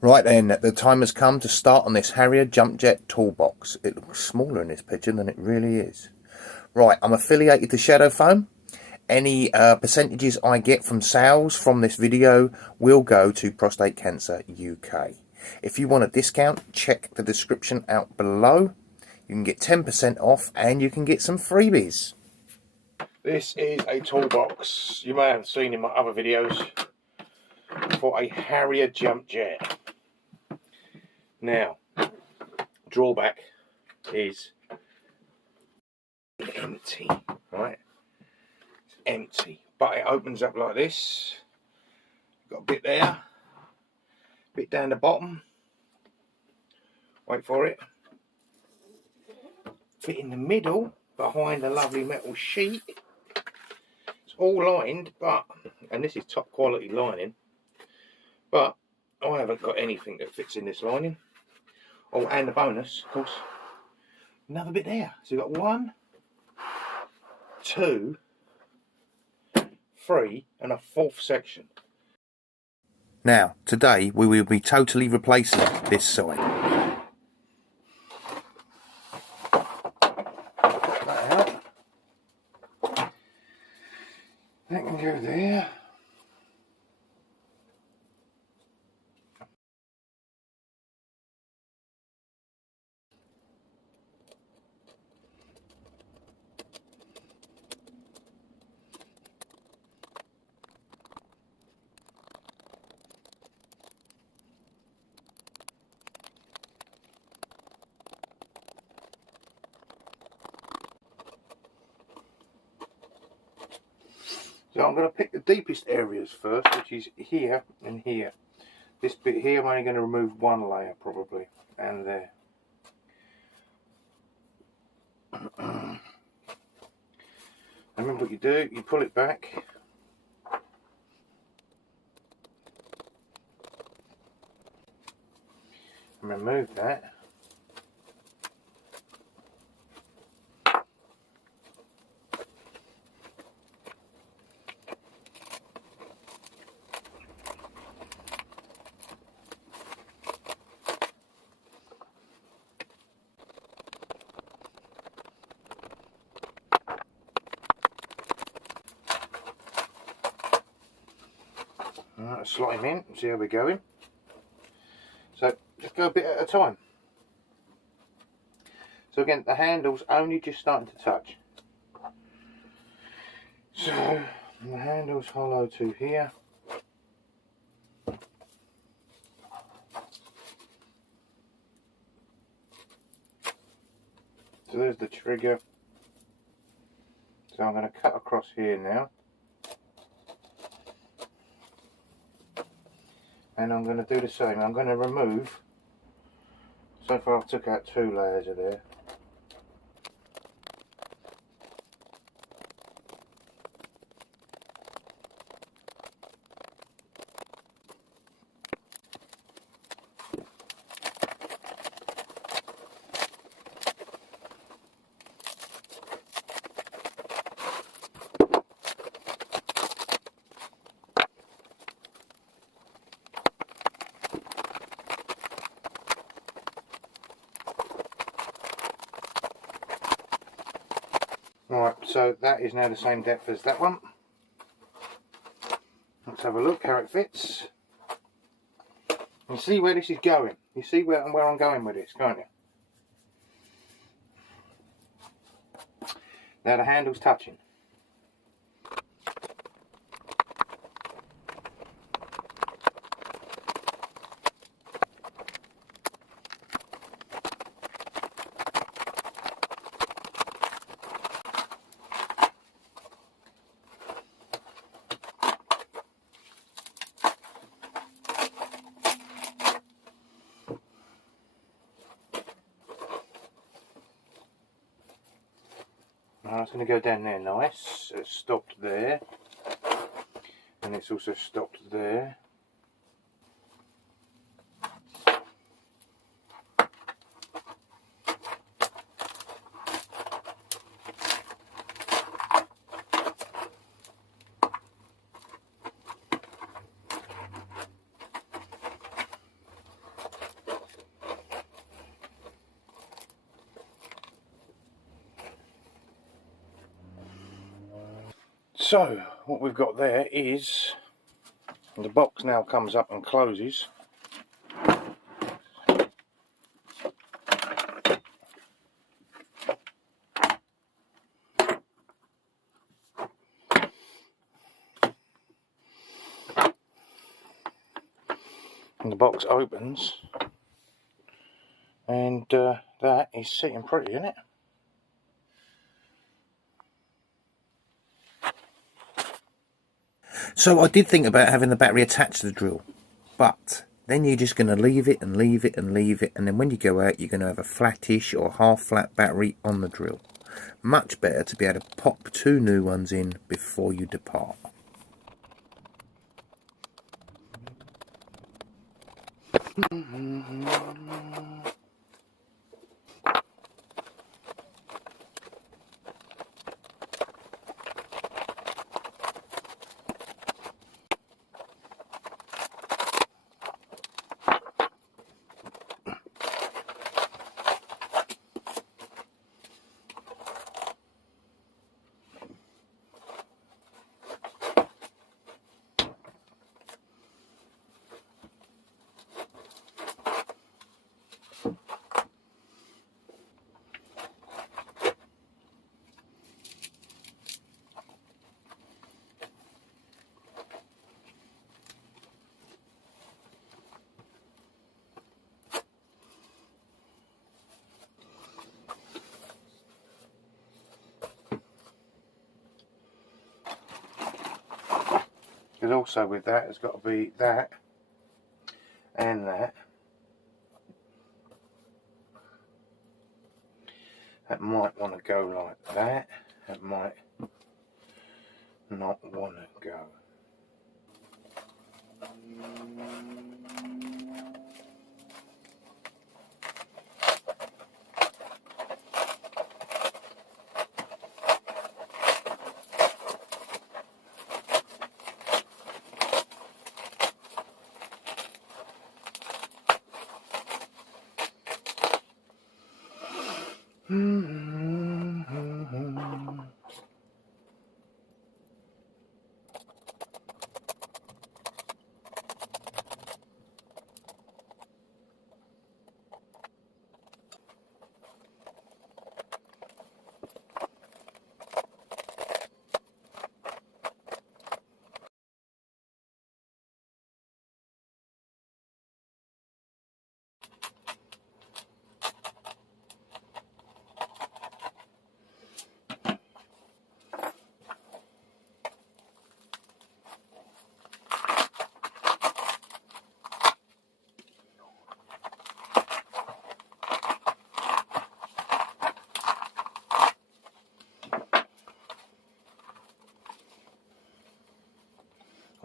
Right then, the time has come to start on this Harrier jump jet toolbox. It looks smaller in this picture than it really is. Right, I'm affiliated to Shadow Foam. Any percentages I get from sales from this video will go to Prostate Cancer UK. If you want a discount, check the description out below. You can get 10% off and you can get some freebies. This is a toolbox you may have seen in my other videos for a Harrier jump jet. Now, drawback is empty, right? It's empty, but it opens up like this. Got a bit there, bit down the bottom. Wait for it. Bit in the middle, behind a lovely metal sheet. It's all lined, but, and this is top quality lining, but I haven't got anything that fits in this lining. Oh, and the bonus, of course, another bit there. So we've got 1, 2, 3, and a 4th section. Now, today we will be totally replacing this side. That can go there. So I'm going to pick the deepest areas first, which is here and here. This bit here I'm only going to remove 1 layer probably, and there. And remember what you do, you pull it back. And remove that. Alright, slot him in, see how we're going. So just go a bit at a time. So again, the handle's only just starting to touch. So the handle's hollow to here. So there's the trigger. So I'm going to cut across here now. And I'm going to do the same. I'm going to remove, so far I've took out 2 layers of there. Right, so that is now the same depth as that one. Let's have a look how it fits. You see where this is going. You see where I'm going with this, can't you? Now the handle's touching. Now it's going to go down there nice. It's stopped there. And it's also stopped there. So what we've got there is the box now comes up and closes. And the box opens, and that is sitting pretty, isn't it? So I did think about having the battery attached to the drill, but then you're just going to leave it and leave it and leave it, and then when you go out you're going to have a flattish or half flat battery on the drill. Much better to be able to pop 2 new ones in before you depart. Because also with that, it's got to be that and that. That might want to go like that. That might not want to go.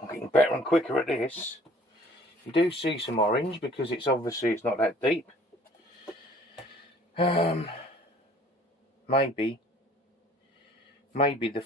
I'm getting better and quicker at this. You do see some orange because it's obviously it's not that deep. Maybe the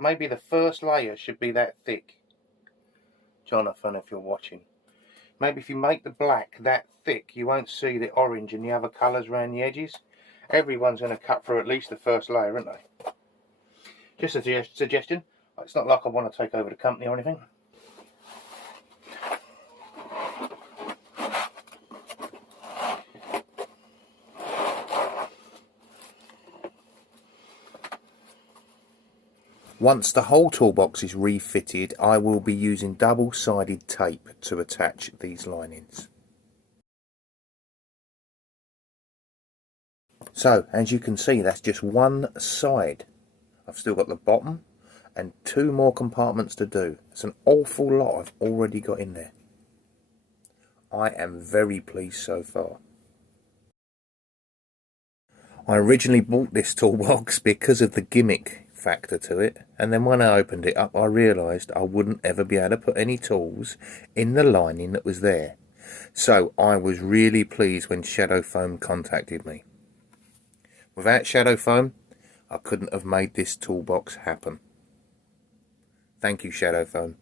maybe the first layer should be that thick, Jonathan, if you're watching. Maybe if you make the black that thick, you won't see the orange and the other colours around the edges. Everyone's going to cut through at least the first layer, aren't they? Just a suggestion. It's not like I want to take over the company or anything. Once the whole toolbox is refitted, I will be using double-sided tape to attach these linings. So, as you can see, that's just one side. I've still got the bottom and 2 more compartments to do. It's an awful lot I've already got in there. I am very pleased so far. I originally bought this toolbox because of the gimmick factor to it, and then when I opened it up I realised I wouldn't ever be able to put any tools in the lining that was there. So I was really pleased when ShadowFoam contacted me. Without ShadowFoam I couldn't have made this toolbox happen. Thank you, ShadowFoam.